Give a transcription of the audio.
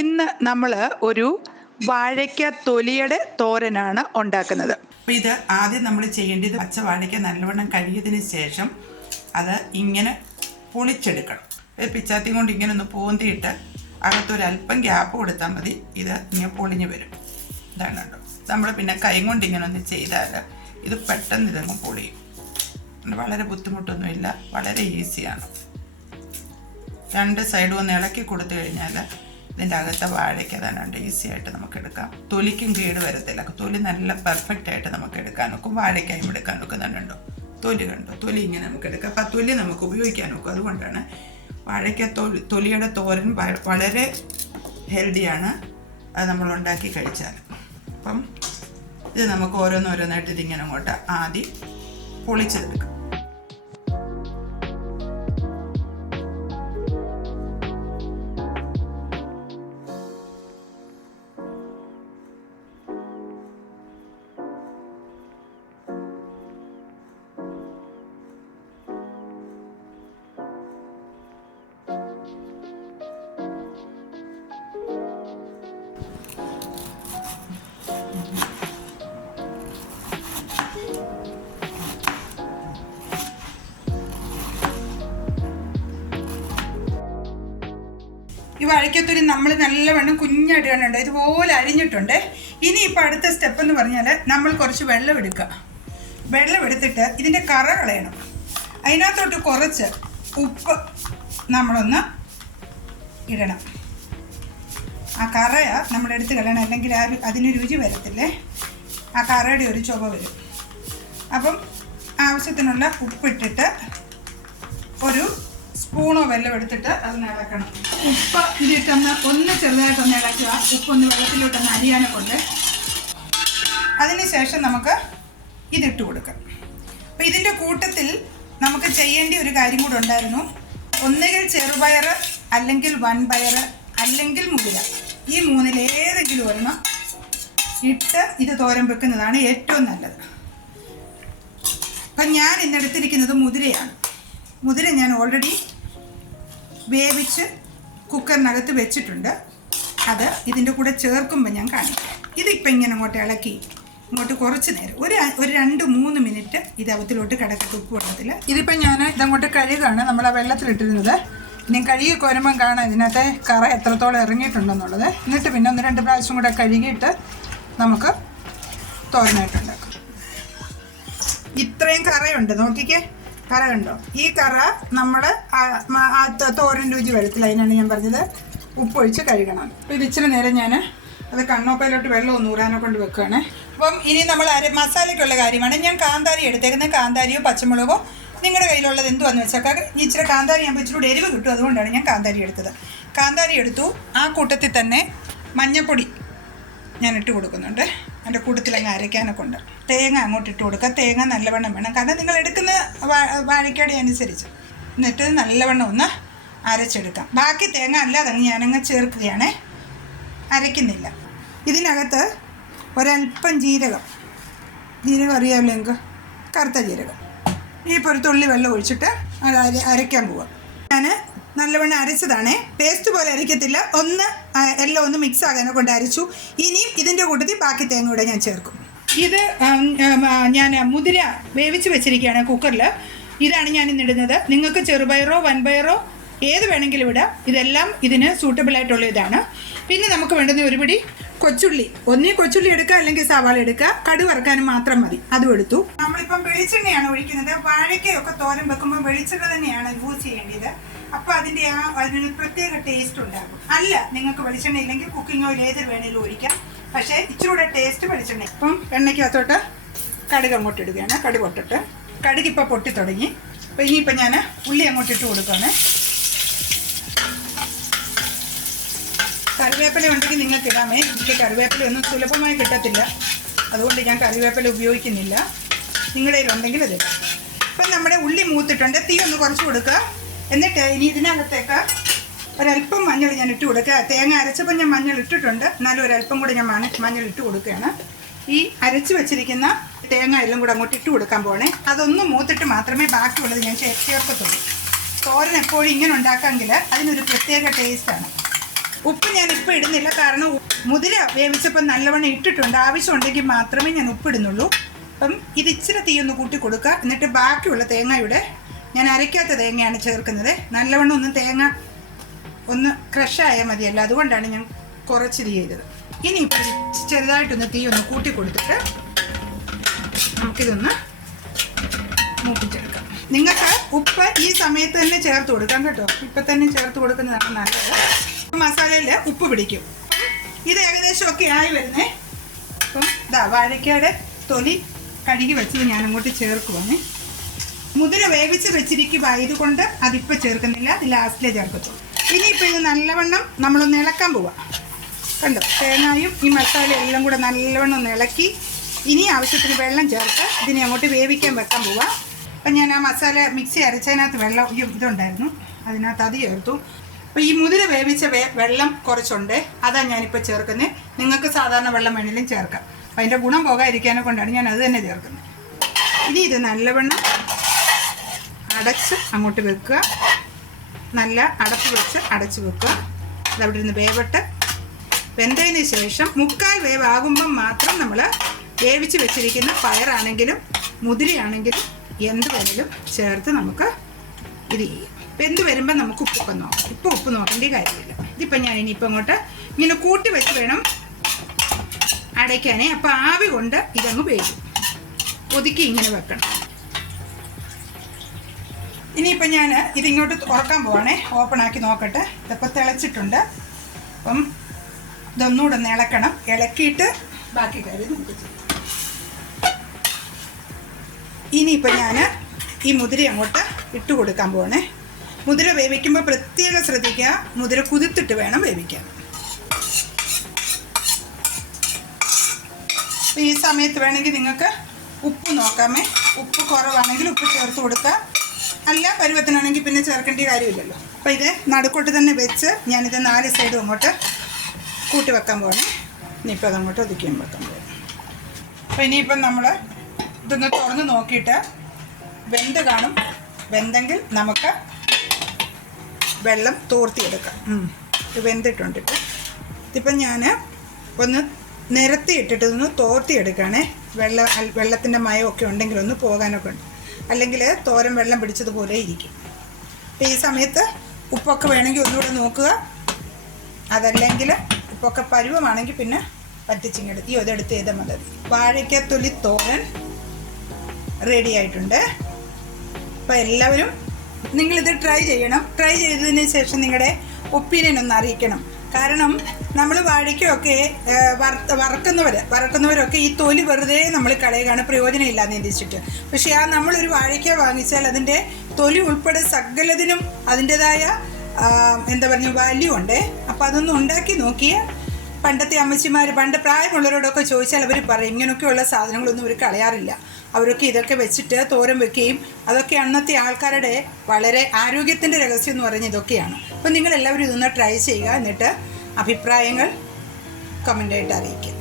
ഇന്ന് നമ്മൾ ഒരു വാഴയ്ക്ക തൊലിയുടെ തോരനാണ് ഉണ്ടാക്കുന്നത്. അപ്പോൾ ഇത് ആദ്യം നമ്മൾ ചെയ്യേണ്ടത് പച്ച വാഴയ്ക്ക നല്ലവണ്ണം കഴുകിയതിന് ശേഷം അത് ഇങ്ങനെ പൊളിച്ചെടുക്കണം. പിച്ചാത്തി കൊണ്ട് ഇങ്ങനെ ഒന്ന് പോന്തിയിട്ട് അകത്തൊരല്പം ഗ്യാപ്പ് കൊടുത്താൽ മതി. ഇത് ഇങ്ങനെ പൊളിഞ്ഞ് വരും. ഇതാണ് കേട്ടോ. നമ്മൾ പിന്നെ കൈ കൊണ്ട് ഇങ്ങനെ ഒന്ന് ചെയ്താൽ ഇത് പെട്ടെന്ന് ഇതങ്ങ് പൊളിയും. വളരെ ബുദ്ധിമുട്ടൊന്നുമില്ല, വളരെ ഈസിയാണ്. രണ്ട് സൈഡും ഒന്ന് ഇളക്കി കൊടുത്തു കഴിഞ്ഞാൽ ഇതിൻ്റെ അകത്തെ വാഴയ്ക്ക് അതാണ് ഈസി ആയിട്ട് നമുക്ക് എടുക്കാം. തൊലിക്കും കേട് വരത്തില്ല. തൊലി നല്ല പെർഫെക്റ്റ് ആയിട്ട് നമുക്ക് എടുക്കാൻ നോക്കും. വാഴയ്ക്കായും എടുക്കാൻ നോക്കുന്നുണ്ടോ? തൊലി കണ്ടോ? തൊലി ഇങ്ങനെ നമുക്ക് എടുക്കാം. അപ്പം ആ തൊലി നമുക്ക് ഉപയോഗിക്കാൻ നോക്കും. അതുകൊണ്ടാണ് വാഴയ്ക്ക തൊലിയുടെ തോരൻ വളരെ ഹെൽത്തിയാണ്. അത് നമ്മൾ ഉണ്ടാക്കി കഴിച്ചാൽ. അപ്പം ഇത് നമുക്ക് ഓരോന്നോരോന്നായിട്ട് ഇതിങ്ങനെ അങ്ങോട്ട് ആദ്യം പൊളിച്ചെടുക്കാം. ഈ വാഴയ്ക്കത്തൊലി നമ്മൾ നല്ലവണ്ണം കുഞ്ഞായിട്ട് കണ്ടുണ്ട്, ഇതുപോലെ അരിഞ്ഞിട്ടുണ്ട്. ഇനി ഇപ്പോൾ അടുത്ത സ്റ്റെപ്പ് എന്ന് പറഞ്ഞാൽ നമ്മൾ കുറച്ച് വെള്ളം എടുക്കുക. വെള്ളം എടുത്തിട്ട് ഇതിൻ്റെ കറ കളയണം. അതിനകത്തോട്ട് കുറച്ച് ഉപ്പ് നമ്മളൊന്ന് ഇടണം. ആ കറ നമ്മളെടുത്ത് കളയണം, അല്ലെങ്കിൽ അതിന് രുചി വരത്തില്ലേ. ആ കറയുടെ ഒരു ചുവ വരും. അപ്പം ആവശ്യത്തിനുള്ള ഉപ്പിട്ടിട്ട് ഒരു സ്പൂണോ വെള്ളം എടുത്തിട്ട് അതൊന്ന് ഇളക്കണം. ഉപ്പ് ഇതിട്ടൊന്ന് ചെറുതായിട്ടൊന്ന് ഇളക്കുക. ഉപ്പൊന്ന് വെള്ളത്തിലോട്ടൊന്ന് അരിയാനെ കൊണ്ട് അതിന് ശേഷം നമുക്ക് ഇതിട്ട് കൊടുക്കാം. അപ്പോൾ ഇതിൻ്റെ കൂട്ടത്തിൽ നമുക്ക് ചെയ്യേണ്ട ഒരു കാര്യം കൂടെ ഉണ്ടായിരുന്നു. ഒന്നുകിൽ ചെറുപയർ, അല്ലെങ്കിൽ വൻപയർ, അല്ലെങ്കിൽ മുതിര. ഈ മൂന്നിലേതെങ്കിലും ഒരെണ്ണം ഇട്ട് ഇത് തോരൻ വെക്കുന്നതാണ് ഏറ്റവും നല്ലത്. അപ്പം ഞാൻ ഇന്നെടുത്തിരിക്കുന്നത് മുതിരയാണ്. മുതിര ഞാൻ ഓൾറെഡി വേവിച്ച് കുക്കറിനകത്ത് വെച്ചിട്ടുണ്ട്. അത് ഇതിൻ്റെ കൂടെ ചേർക്കുമ്പോൾ ഞാൻ കാണിക്കാം. ഇതിപ്പോൾ ഇങ്ങനെ അങ്ങോട്ട് ഇളക്കി ഇങ്ങോട്ട് കുറച്ച് നേരം ഒരു 2-3 മിനിറ്റ് ഇതിലോട്ട് കിടക്കട്ടെ ഉപ്പ് വെള്ളത്തിൽ. ഇതിപ്പോൾ ഞാൻ ഇതങ്ങോട്ട് കഴുകാണ് നമ്മൾ ആ വെള്ളത്തിലിട്ടിരുന്നത്. ഇനി കഴുകി കോരുമ്പം കാണാം ഇതിനകത്തെ കറ എത്രത്തോളം ഇറങ്ങിയിട്ടുണ്ടെന്നുള്ളത്. എന്നിട്ട് പിന്നെ 1-2 പ്രാവശ്യം കൂടെ കഴുകിയിട്ട് നമുക്ക് തോരനായിട്ടുണ്ടാക്കാം. ഇത്രയും കറയുണ്ട്, നോക്കിക്കേ. കറ കണ്ടോ? ഈ കറ നമ്മൾ തോരൻ രുചി വരത്തില്ല. അതിനാണ് ഞാൻ പറഞ്ഞത് ഉപ്പൊഴിച്ച് കഴുകണം. അപ്പോൾ ഇത് ഇച്ചിരി നേരം ഞാൻ അത് കണ്ണോപ്പയിലോട്ട് വെള്ളം ഒന്ന് ഊരാനെ കൊണ്ട് വെക്കുകയാണ്. അപ്പം ഇനി നമ്മൾ മസാലയ്ക്കുള്ള കാര്യമാണ്. ഞാൻ കാന്താരി എടുത്തേക്കുന്നത്. കാന്താരിയോ പച്ചമുളകോ നിങ്ങളുടെ കയ്യിലുള്ളത് എന്തുവാന്ന് വെച്ചാൽ. ഇച്ചിരി കാന്താരി ഞാൻ ഇച്ചിരി എരിവ് കിട്ടും, അതുകൊണ്ടാണ് ഞാൻ കാന്താരി എടുത്തത്. കാന്താരി എടുത്തു. ആ കൂട്ടത്തിൽ തന്നെ മഞ്ഞൾപ്പൊടി ഞാൻ ഇട്ട് കൊടുക്കുന്നുണ്ട്. അതിൻ്റെ കൂട്ടത്തിലങ്ങ് അരയ്ക്കാനൊക്കെ ഉണ്ട്. തേങ്ങ അങ്ങോട്ട് ഇട്ട് കൊടുക്കുക. തേങ്ങ നല്ലവണ്ണം വേണം, കാരണം നിങ്ങൾ എടുക്കുന്ന വാഴയ്ക്കയുടെ അനുസരിച്ച്. എന്നിട്ട് നല്ലവണ്ണം ഒന്ന് അരച്ചെടുക്കാം. ബാക്കി തേങ്ങ അല്ലാതെ ഞാനങ്ങ് ചേർക്കുകയാണ്, അരയ്ക്കുന്നില്ല. ഇതിനകത്ത് ഒരല്പം ജീരകം അറിയാമല്ലോ നിങ്ങൾക്ക്, കറുത്ത ജീരകം. ഈ ഇപ്പോൾ ഒരു തുള്ളി വെള്ളം ഒഴിച്ചിട്ട് അത് അരയ്ക്കാൻ പോവാം. ഞാൻ നല്ലവണ്ണം അരച്ചതാണേ, പേസ്റ്റ് പോലെ അരയ്ക്കത്തില്ല. എല്ലാം ഒന്ന് മിക്സ് ആകാനെ കൊണ്ട് അരച്ചു. ഇനിയും ഇതിൻ്റെ കൂട്ടത്തിൽ ബാക്കി തേങ്ങ കൂടെ ഞാൻ ചേർക്കും. ഇത് ഞാൻ മുതിര വേവിച്ച് വെച്ചിരിക്കുകയാണ് കുക്കറിൽ. ഇതാണ് ഞാൻ ഇന്നിടുന്നത്. നിങ്ങൾക്ക് ചെറുപയറോ വൻപയറോ ഏത് വേണമെങ്കിലും ഇടാം. ഇതെല്ലാം ഇതിന് സൂട്ടബിളായിട്ടുള്ള ഇതാണ്. പിന്നെ നമുക്ക് വേണ്ടുന്ന ഒരു പിടി കൊച്ചുള്ളി. ഒന്നേ കൊച്ചുള്ളി എടുക്കുക, അല്ലെങ്കിൽ സവാള എടുക്കുക. കടുക് വറുക്കാനും മാത്രം മതി, അതും എടുത്തു. നമ്മളിപ്പം വെളിച്ചെണ്ണയാണ് ഒഴിക്കുന്നത്. വാഴയ്ക്കയൊക്കെ തോരൻ വെക്കുമ്പോൾ വെളിച്ചെണ്ണ തന്നെയാണ് യൂസ് ചെയ്യേണ്ടത്. അപ്പോൾ അതിനൊരു പ്രത്യേക ടേസ്റ്റ് ഉണ്ടാകും. അല്ല, നിങ്ങൾക്ക് വെളിച്ചെണ്ണ ഇല്ലെങ്കിൽ കുക്കിംഗ് ഓയിൽ ഏത് വേണമെങ്കിലും ഒഴിക്കാം. പക്ഷേ ഇച്ചിരൂടെ ടേസ്റ്റ് വെളിച്ചെണ്ണ. ഇപ്പം എണ്ണയ്ക്കകത്തോട്ട് കടുക് അങ്ങോട്ട് ഇടുകയാണ്. കടുക് പൊട്ടിട്ട് കടുക് ഇപ്പോൾ പൊട്ടി തുടങ്ങി. അപ്പോൾ ഇനിയിപ്പോൾ ഞാൻ ഉള്ളി അങ്ങോട്ട് ഇട്ട് കൊടുക്കുകയാണ്. കറിവേപ്പില ഉണ്ടെങ്കിൽ നിങ്ങൾക്ക് ഇടാമേ. എനിക്ക് കറിവേപ്പില ഒന്നും സുലഭമായി കിട്ടത്തില്ല, അതുകൊണ്ട് ഞാൻ കറിവേപ്പില ഉപയോഗിക്കുന്നില്ല. നിങ്ങളുടെ കയ്യിലുണ്ടെങ്കിൽ അത് ഇടാം. ഇപ്പം നമ്മുടെ ഉള്ളി മൂത്തിട്ടുണ്ട്. തീ ഒന്ന് കുറച്ച് കൊടുക്കുക. എന്നിട്ട് ഇനി ഇതിനകത്തേക്ക് ഒരല്പം മഞ്ഞൾ ഞാൻ ഇട്ട് കൊടുക്കുക. തേങ്ങ അരച്ചപ്പോൾ ഞാൻ മഞ്ഞൾ ഇട്ടിട്ടുണ്ട്, എന്നാലും ഒരല്പം കൂടി ഞാൻ മഞ്ഞൾ ഇട്ട് കൊടുക്കുകയാണ്. ഈ അരച്ച് വെച്ചിരിക്കുന്ന തേങ്ങ എല്ലാം കൂടെ അങ്ങോട്ട് ഇട്ട് കൊടുക്കാൻ പോകണേ. അതൊന്നും മൂത്തിട്ട് മാത്രമേ ബാക്കിയുള്ളത് ഞാൻ ചേർക്കത്തുള്ളൂ. തോരൻ എപ്പോഴും ഇങ്ങനെ ഉണ്ടാക്കാമെങ്കിൽ അതിനൊരു പ്രത്യേക ടേസ്റ്റാണ്. ഉപ്പ് ഞാൻ ഇപ്പോൾ ഇടുന്നില്ല, കാരണം മുതിര വേവിച്ചപ്പോൾ നല്ലവണ്ണം ഇട്ടിട്ടുണ്ട്. ആവശ്യമുണ്ടെങ്കിൽ മാത്രമേ ഞാൻ ഉപ്പിടുന്നുള്ളൂ. അപ്പം ഇത് ഇച്ചിരി തീ ഒന്ന് കൂട്ടി കൊടുക്കുക. എന്നിട്ട് ബാക്കിയുള്ള തേങ്ങയുടെ, ഞാൻ അരയ്ക്കാത്ത തേങ്ങയാണ് ചേർക്കുന്നത്. നല്ലവണ്ണം ഒന്ന് തേങ്ങ ഒന്ന് ക്രഷായാൽ മതിയല്ലോ, അതുകൊണ്ടാണ് ഞാൻ കുറച്ച് തീ ചെയ്തത്. ഇനിയിപ്പോൾ ചെറുതായിട്ടൊന്ന് തീ ഒന്ന് കൂട്ടി കൊടുത്തിട്ട് നമുക്കിതൊന്ന് മൂപ്പിച്ചെടുക്കാം. നിങ്ങൾക്ക് ഉപ്പ് ഈ സമയത്ത് തന്നെ ചേർത്ത് കൊടുക്കാം കേട്ടോ. ഇപ്പം തന്നെ ചേർത്ത് കൊടുക്കുന്നതാണ് നല്ലത്. മസാലയിൽ ഉപ്പ് പിടിക്കും. ഇത് ഏകദേശമൊക്കെ ആയി വരുന്നേ. അപ്പം ഇതാ വാഴയ്ക്കയുടെ തൊലി കഴുകി വെച്ചത് ഞാൻ അങ്ങോട്ട് ചേർക്കുവാണ്. മുതിര വേവിച്ച് വെച്ചിരിക്കുവായതുകൊണ്ട് അതിപ്പോൾ ചേർക്കുന്നില്ല, അത് ലാസ്റ്റിലേ ചേർക്കത്തുള്ളൂ. ഇനിയിപ്പോൾ ഇത് നല്ലവണ്ണം നമ്മളൊന്ന് ഇളക്കാൻ പോവാം. കണ്ടോ, തേങ്ങായും ഈ മസാല എല്ലാം കൂടെ നല്ലവണ്ണം ഒന്ന് ഇളക്കി ഇനി ആവശ്യത്തിന് വെള്ളം ചേർത്ത് ഇതിനെ അങ്ങോട്ട് വേവിക്കാൻ വെക്കാൻ പോവാം. അപ്പം ഞാൻ ആ മസാല മിക്സി അരച്ചതിനകത്ത് വെള്ളം ഇതുണ്ടായിരുന്നു, അതിനകത്ത് അത് ചേർത്തു. അപ്പോൾ ഈ മുതിര വേവിച്ച വെള്ളം കുറച്ചുണ്ട്, അതാണ് ഞാനിപ്പോൾ ചേർക്കുന്നത്. നിങ്ങൾക്ക് സാധാരണ വെള്ളം വേണമെങ്കിലും ചേർക്കാം. അപ്പം അതിൻ്റെ ഗുണം പോകാതിരിക്കാനെ കൊണ്ടാണ് ഞാൻ അത് തന്നെ ചേർക്കുന്നത്. ഇനി ഇത് നല്ലവണ്ണം അടച്ച് അങ്ങോട്ട് വെക്കുക. നല്ല അടപ്പ് വെച്ച് അടച്ച് വെക്കുക. അതവിടെ ഇരുന്ന് വേവട്ട്. വെന്തതിന് ശേഷം 3/4 വേവാകുമ്പം മാത്രം നമ്മൾ വേവിച്ച് വെച്ചിരിക്കുന്ന പയറാണെങ്കിലും മുതിരയാണെങ്കിലും എന്ത് വേണമെങ്കിലും ചേർത്ത് നമുക്ക് ഇത് ചെയ്യാം. വെന്ത് വരുമ്പോൾ നമുക്ക് ഉപ്പൊക്കെ നോക്കാം. ഇപ്പോൾ ഉപ്പ് നോക്കേണ്ട കാര്യമില്ല. ഇതിപ്പോൾ ഞാൻ ഇനിയിപ്പോൾ അങ്ങോട്ട് ഇങ്ങനെ കൂട്ടി വെച്ച് വേണം അടയ്ക്കാനേ. അപ്പോൾ ആവി കൊണ്ട് ഇതങ്ങ് വേവും. ഒതുക്കി ഇങ്ങനെ വെക്കണം. ഇനിയിപ്പോൾ ഞാൻ ഇതിങ്ങോട്ട് തുറക്കാൻ പോവാണേ. ഓപ്പണാക്കി നോക്കട്ടെ. ഇതിപ്പോൾ തിളച്ചിട്ടുണ്ട്. അപ്പം ഇതൊന്നുകൂടെ ഒന്ന് ഇളക്കണം. ഇളക്കിയിട്ട് ബാക്കി കാര്യം നമുക്ക് ചെയ്യാം. ഇനിയിപ്പോൾ ഞാൻ ഈ മുതിര അങ്ങോട്ട് ഇട്ട് കൊടുക്കാൻ പോവാണേ. മുതിര വേവിക്കുമ്പോൾ പ്രത്യേകം ശ്രദ്ധിക്കുക, മുതിര കുതിർത്തിട്ട് വേണം വേവിക്കാൻ. അപ്പോൾ ഈ സമയത്ത് വേണമെങ്കിൽ നിങ്ങൾക്ക് ഉപ്പ് നോക്കാമേ. ഉപ്പ് കുറവാണെങ്കിൽ ഉപ്പ് ചേർത്ത് കൊടുക്കുക. അല്ല പരുവത്തിനാണെങ്കിൽ പിന്നെ ചേർക്കേണ്ട കാര്യമില്ലല്ലോ. അപ്പോൾ ഇത് നടുക്കോട്ട് തന്നെ വെച്ച് ഞാനിത് 4 സൈഡും അങ്ങോട്ട് കൂട്ടി വെക്കാൻ പോകണേ. ഇനിയിപ്പോൾ അതങ്ങോട്ട് ഒതുക്കിയും വെക്കാൻ പോകും. അപ്പോൾ ഇനിയിപ്പം നമ്മൾ ഇതൊന്ന് തുറന്ന് നോക്കിയിട്ട് വെന്ത് കാണും. വെന്തെങ്കിൽ നമുക്ക് വെള്ളം തോർത്തിയെടുക്കാം. ഇത് വെന്തിട്ടുണ്ട്. ഇതിപ്പം ഞാൻ ഒന്ന് നിരത്തിയിട്ടിട്ട് ഒന്ന് തോർത്തിയെടുക്കുകയാണേ. വെള്ളത്തിൻ്റെ മയമൊക്കെ ഉണ്ടെങ്കിൽ ഒന്ന് പോകാനൊക്കെ ഉണ്ട്. അല്ലെങ്കിൽ തോരൻ വെള്ളം പിടിച്ചതുപോലെ ഇരിക്കും. അപ്പോൾ ഈ സമയത്ത് ഉപ്പൊക്കെ വേണമെങ്കിൽ ഒന്നുകൂടെ നോക്കുക. അതല്ലെങ്കിൽ ഉപ്പൊക്കെ പരുവമാണെങ്കിൽ പിന്നെ പറ്റിച്ചിങ്ങെടുത്ത് ഇതെടുത്ത് ചെയ്താൽ മതി. വാഴയ്ക്കത്തൊലി തോരൻ റെഡി ആയിട്ടുണ്ട്. അപ്പോൾ എല്ലാവരും നിങ്ങളിത് ട്രൈ ചെയ്യണം. ട്രൈ ചെയ്തതിന് ശേഷം നിങ്ങളുടെ ഒപ്പീനിയൻ ഒന്ന് അറിയിക്കണം. കാരണം നമ്മൾ വാഴയ്ക്കൊക്കെ വറക്കുന്നവരൊക്കെ ഈ തൊലി വെറുതെ നമ്മൾ കളയുകയാണ്, പ്രയോജനം ഇല്ലാന്ന് ചിന്തിച്ചിട്ട്. പക്ഷേ നമ്മളൊരു വാഴയ്ക്ക വാങ്ങിച്ചാൽ അതിൻ്റെ തൊലി ഉൾപ്പെടെ സകലതിനും അതിൻ്റെതായ വാല്യൂ ഉണ്ട്. അപ്പോൾ അതൊന്നും ഉണ്ടാക്കി നോക്കിയ പണ്ടത്തെ അമ്മച്ചിമാർ, പണ്ട് പ്രായമുള്ളവരോടൊക്കെ ചോദിച്ചാൽ അവർ പറയും ഇങ്ങനെയൊക്കെയുള്ള സാധനങ്ങളൊന്നും അവർ കളയാറില്ല. അവരൊക്കെ ഇതൊക്കെ വെച്ചിട്ട് തോരൻ വെക്കുകയും അതൊക്കെ അന്നത്തെ ആൾക്കാരുടെ വളരെ ആരോഗ്യത്തിൻ്റെ രഹസ്യം എന്ന് പറഞ്ഞ് ഇതൊക്കെയാണ്. അപ്പോൾ നിങ്ങളെല്ലാവരും ഇതൊന്ന് ട്രൈ ചെയ്യുക. എന്നിട്ട് അഭിപ്രായങ്ങൾ കമൻ്റായിട്ട് അറിയിക്കുക.